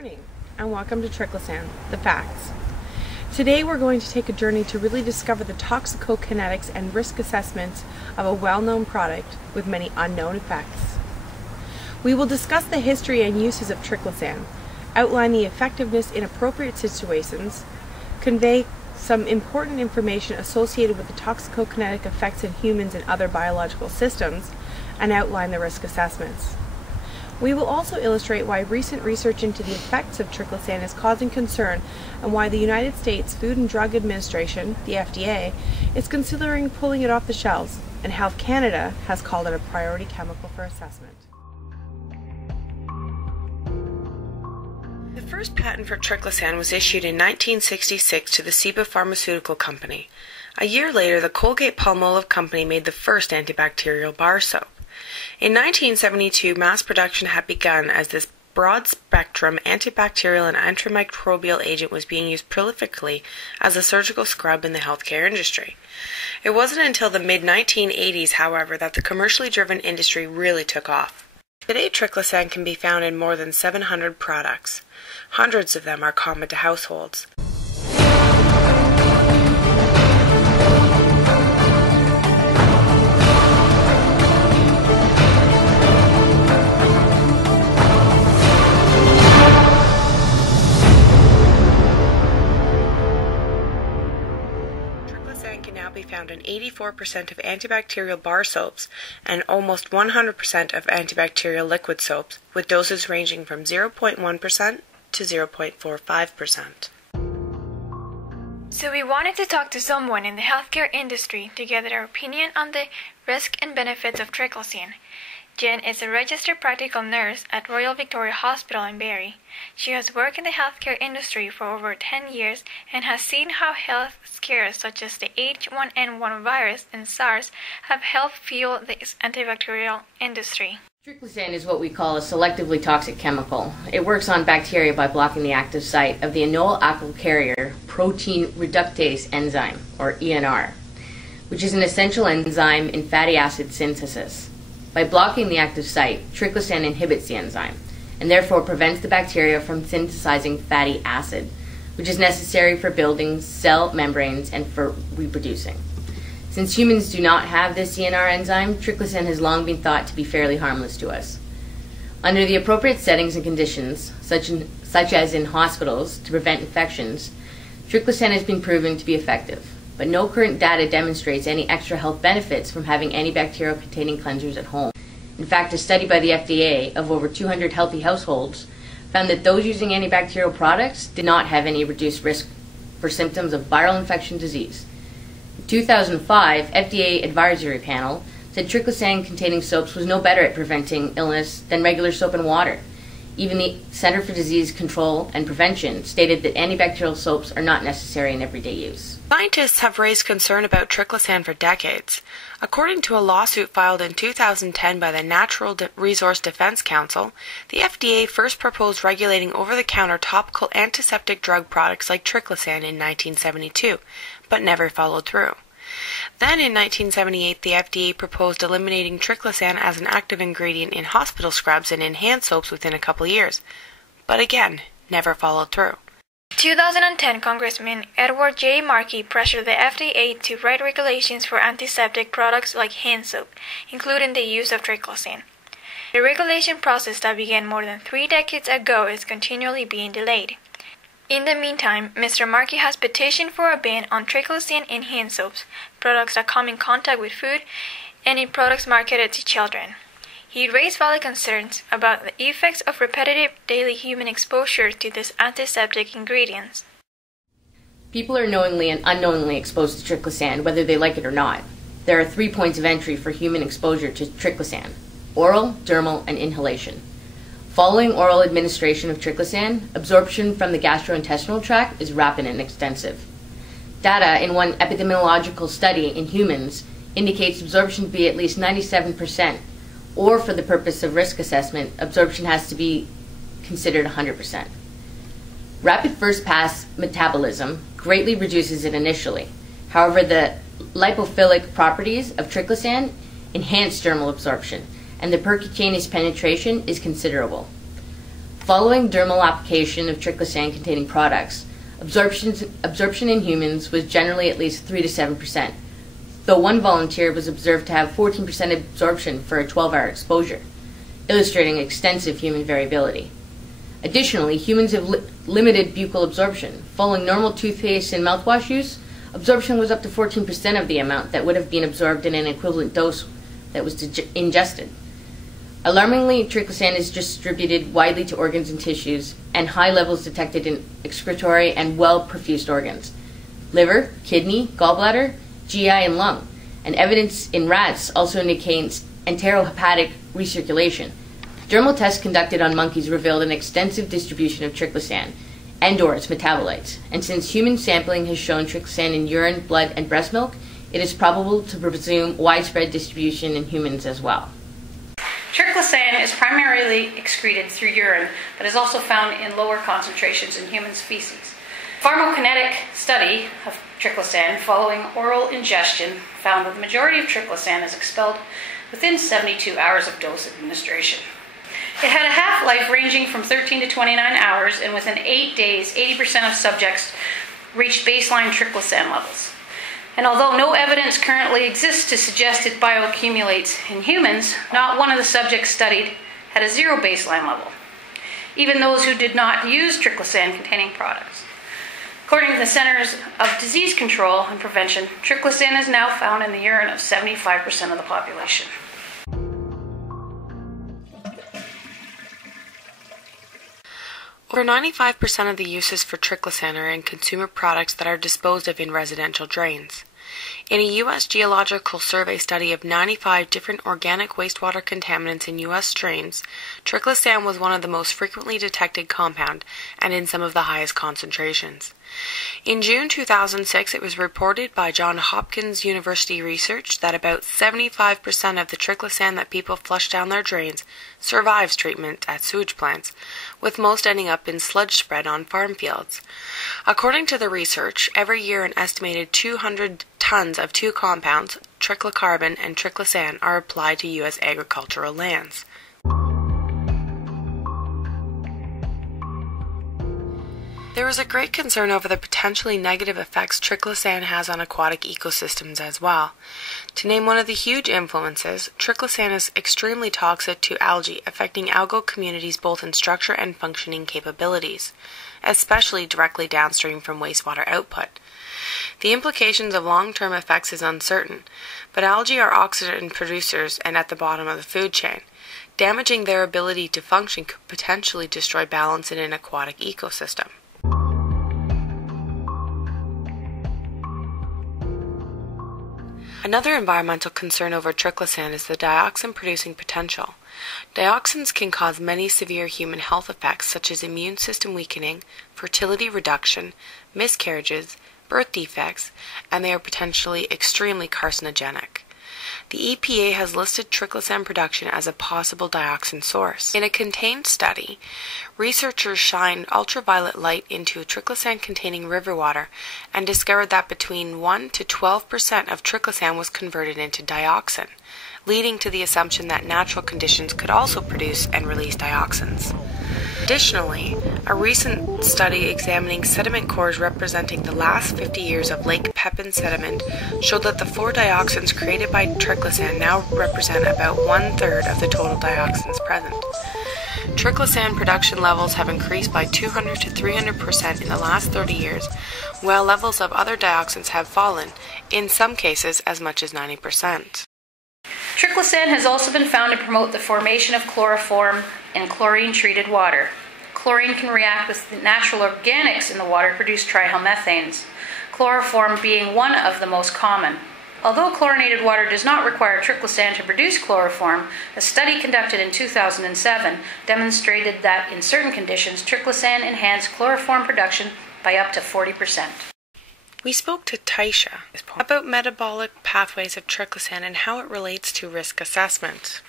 morning, and welcome to Triclosan, the facts. Today we're going to take a journey to really discover the toxicokinetics and risk assessments of a well-known product with many unknown effects. We will discuss the history and uses of Triclosan, outline the effectiveness in appropriate situations, convey some important information associated with the toxicokinetic effects in humans and other biological systems, and outline the risk assessments. We will also illustrate why recent research into the effects of Triclosan is causing concern and why the United States Food and Drug Administration, the FDA, is considering pulling it off the shelves, and Health Canada has called it a priority chemical for assessment. The first patent for Triclosan was issued in 1966 to the Ciba Pharmaceutical Company. A year later, the Colgate-Palmolive Company made the first antibacterial bar soap. In 1972, mass production had begun as this broad-spectrum antibacterial and antimicrobial agent was being used prolifically as a surgical scrub in the healthcare industry. It wasn't until the mid-1980s, however, that the commercially driven industry really took off. Today, Triclosan can be found in more than 700 products. Hundreds of them are common to households. Can now be found in 84% of antibacterial bar soaps and almost 100% of antibacterial liquid soaps, with doses ranging from 0.1% to 0.45%. So we wanted to talk to someone in the healthcare industry to get their opinion on the risk and benefits of Triclosan. Jen is a registered practical nurse at Royal Victoria Hospital in Barrie. She has worked in the healthcare industry for over 10 years and has seen how health scares such as the H1N1 virus and SARS have helped fuel this antibacterial industry. Triclosan is what we call a selectively toxic chemical. It works on bacteria by blocking the active site of the enol alkyl carrier protein reductase enzyme, or ENR, which is an essential enzyme in fatty acid synthesis. By blocking the active site, Triclosan inhibits the enzyme, and therefore prevents the bacteria from synthesizing fatty acid, which is necessary for building cell membranes and for reproducing. Since humans do not have this ENR enzyme, Triclosan has long been thought to be fairly harmless to us. Under the appropriate settings and conditions, such as in hospitals to prevent infections, Triclosan has been proven to be effective. But no current data demonstrates any extra health benefits from having antibacterial-containing cleansers at home. In fact, a study by the FDA of over 200 healthy households found that those using antibacterial products did not have any reduced risk for symptoms of viral infection disease. In 2005, FDA advisory panel said Triclosan-containing soaps was no better at preventing illness than regular soap and water. Even the Center for Disease Control and Prevention stated that antibacterial soaps are not necessary in everyday use. Scientists have raised concern about Triclosan for decades. According to a lawsuit filed in 2010 by the Natural Resource Defense Council, the FDA first proposed regulating over-the-counter topical antiseptic drug products like Triclosan in 1972, but never followed through. Then in 1978, the FDA proposed eliminating Triclosan as an active ingredient in hospital scrubs and in hand soaps within a couple years, but again, never followed through. 2010 Congressman Edward J. Markey pressured the FDA to write regulations for antiseptic products like hand soap, including the use of Triclosan. The regulation process that began more than 3 decades ago is continually being delayed. In the meantime, Mr. Markey has petitioned for a ban on Triclosan in hand soaps, products that come in contact with food, and in products marketed to children. He raised valid concerns about the effects of repetitive daily human exposure to these antiseptic ingredients. People are knowingly and unknowingly exposed to Triclosan, whether they like it or not. There are 3 points of entry for human exposure to Triclosan: oral, dermal, and inhalation. Following oral administration of Triclosan, absorption from the gastrointestinal tract is rapid and extensive. Data in one epidemiological study in humans indicates absorption to be at least 97%, or for the purpose of risk assessment, absorption has to be considered 100%. Rapid first-pass metabolism greatly reduces it initially. However, the lipophilic properties of Triclosan enhance dermal absorption, and the percutaneous penetration is considerable. Following dermal application of triclosan containing products, absorption in humans was generally at least 3 to 7%, though one volunteer was observed to have 14% absorption for a 12-hour exposure, illustrating extensive human variability. Additionally, humans have limited buccal absorption. Following normal toothpaste and mouthwash use, absorption was up to 14% of the amount that would have been absorbed in an equivalent dose that was ingested. Alarmingly, triclosan is distributed widely to organs and tissues, and high levels detected in excretory and well-perfused organs, liver, kidney, gallbladder, GI, and lung, and evidence in rats also indicates enterohepatic recirculation. Dermal tests conducted on monkeys revealed an extensive distribution of triclosan and/or its metabolites, and since human sampling has shown triclosan in urine, blood, and breast milk, it is probable to presume widespread distribution in humans as well. Triclosan is primarily excreted through urine, but is also found in lower concentrations in human feces. Pharmacokinetic study of triclosan following oral ingestion found that the majority of triclosan is expelled within 72 hours of dose administration. It had a half-life ranging from 13 to 29 hours, and within 8 days, 80% of subjects reached baseline triclosan levels. And although no evidence currently exists to suggest it bioaccumulates in humans, not one of the subjects studied had a zero baseline level, even those who did not use triclosan-containing products. According to the Centers of Disease Control and Prevention, triclosan is now found in the urine of 75% of the population. Over 95% of the uses for triclosan are in consumer products that are disposed of in residential drains. In a U.S. Geological Survey study of 95 different organic wastewater contaminants in U.S. drains, triclosan was one of the most frequently detected compound and in some of the highest concentrations. In June 2006, it was reported by Johns Hopkins University research that about 75% of the triclosan that people flush down their drains survives treatment at sewage plants, with most ending up in sludge spread on farm fields. According to the research, every year an estimated 200 tons of two compounds, triclocarbon and triclosan, are applied to U.S. agricultural lands. There is a great concern over the potentially negative effects triclosan has on aquatic ecosystems as well. To name one of the huge influences, triclosan is extremely toxic to algae, affecting algal communities both in structure and functioning capabilities, especially directly downstream from wastewater output. The implications of long-term effects is uncertain, but algae are oxygen producers and at the bottom of the food chain. Damaging their ability to function could potentially destroy balance in an aquatic ecosystem. Another environmental concern over triclosan is the dioxin-producing potential. Dioxins can cause many severe human health effects such as immune system weakening, fertility reduction, miscarriages, birth defects, and they are potentially extremely carcinogenic. The EPA has listed triclosan production as a possible dioxin source. In a contained study, researchers shined ultraviolet light into triclosan-containing river water and discovered that between 1 to 12% of triclosan was converted into dioxin, leading to the assumption that natural conditions could also produce and release dioxins. Additionally, a recent study examining sediment cores representing the last 50 years of Lake Pepin sediment showed that the 4 dioxins created by triclosan now represent about 1/3 of the total dioxins present. Triclosan production levels have increased by 200 to 300% in the last 30 years, while levels of other dioxins have fallen, in some cases as much as 90%. Triclosan has also been found to promote the formation of chloroform in chlorine-treated water. Chlorine can react with the natural organics in the water to produce trihalmethanes, chloroform being one of the most common. Although chlorinated water does not require triclosan to produce chloroform, a study conducted in 2007 demonstrated that in certain conditions, triclosan enhanced chloroform production by up to 40%. We spoke to Taisha about metabolic pathways of triclosan and how it relates to risk assessment.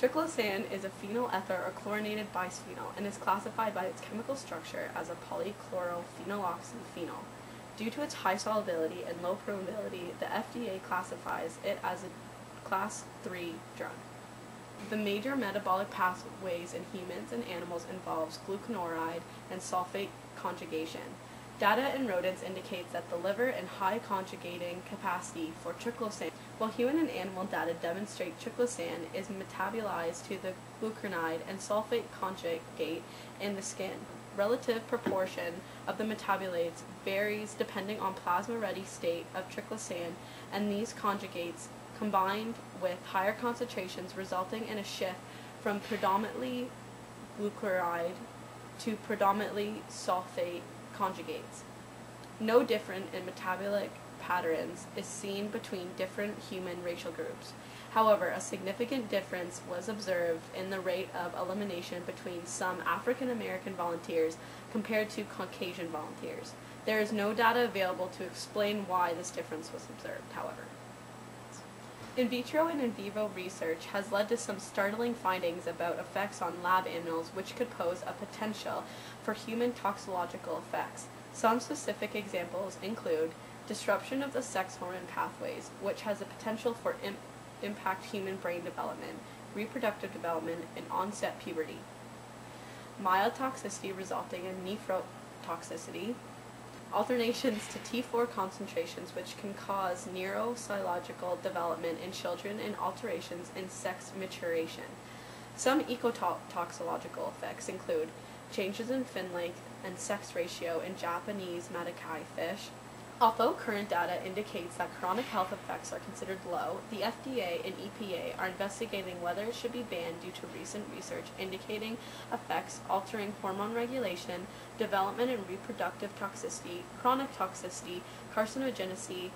Triclosan is a phenyl ether or chlorinated bisphenol and is classified by its chemical structure as a polychlorophenoloxyphenol. Due to its high solubility and low permeability, the FDA classifies it as a Class 3 drug. The major metabolic pathways in humans and animals involves glucuronide and sulfate conjugation. Data in rodents indicates that the liver and high conjugating capacity for triclosan, while human and animal data demonstrate triclosan is metabolized to the glucuronide and sulfate conjugate in the skin. Relative proportion of the metabolites varies depending on plasma-ready state of triclosan, and these conjugates combined with higher concentrations resulting in a shift from predominantly glucuronide to predominantly sulfate conjugates. No difference in metabolic patterns is seen between different human racial groups. However, a significant difference was observed in the rate of elimination between some African American volunteers compared to Caucasian volunteers. There is no data available to explain why this difference was observed, however. In vitro and in vivo research has led to some startling findings about effects on lab animals which could pose a potential for human toxicological effects. Some specific examples include disruption of the sex hormone pathways, which has the potential for impact human brain development, reproductive development, and onset puberty. Mild toxicity resulting in nephrotoxicity, alternations to T4 concentrations which can cause neuropsychological development in children, and alterations in sex maturation. Some ecotoxicological effects include changes in fin length and sex ratio in Japanese madakai fish. Although current data indicates that chronic health effects are considered low, the FDA and EPA are investigating whether it should be banned due to recent research indicating effects altering hormone regulation, development and reproductive toxicity, chronic toxicity, carcinogenicity,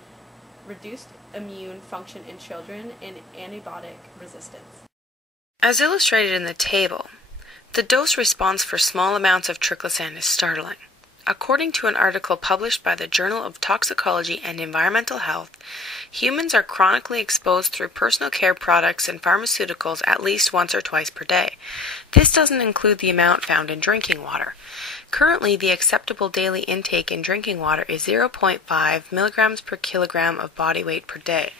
reduced immune function in children, and antibiotic resistance. As illustrated in the table, the dose response for small amounts of triclosan is startling. According to an article published by the Journal of Toxicology and Environmental Health, humans are chronically exposed through personal care products and pharmaceuticals at least once or twice per day. This doesn't include the amount found in drinking water. Currently, the acceptable daily intake in drinking water is 0.5 milligrams per kilogram of body weight per day.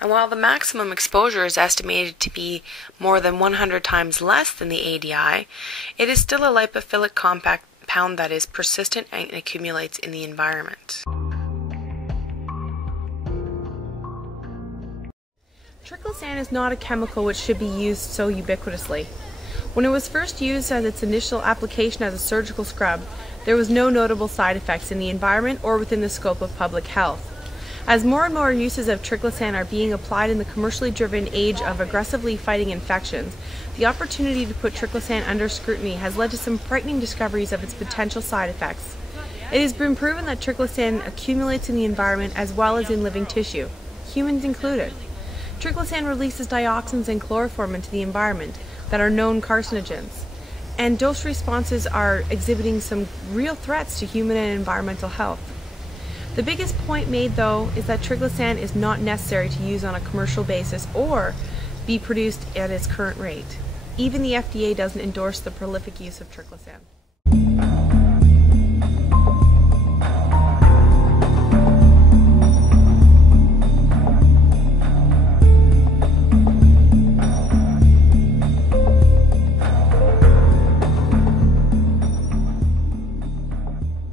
And while the maximum exposure is estimated to be more than 100 times less than the ADI, it is still a lipophilic compound that is persistent and accumulates in the environment. Triclosan is not a chemical which should be used so ubiquitously. When it was first used as its initial application as a surgical scrub, there was no notable side effects in the environment or within the scope of public health. As more and more uses of triclosan are being applied in the commercially driven age of aggressively fighting infections, the opportunity to put triclosan under scrutiny has led to some frightening discoveries of its potential side effects. It has been proven that triclosan accumulates in the environment as well as in living tissue, humans included. Triclosan releases dioxins and chloroform into the environment that are known carcinogens, and dose responses are exhibiting some real threats to human and environmental health. The biggest point made, though, is that triclosan is not necessary to use on a commercial basis or be produced at its current rate. Even the FDA doesn't endorse the prolific use of triclosan.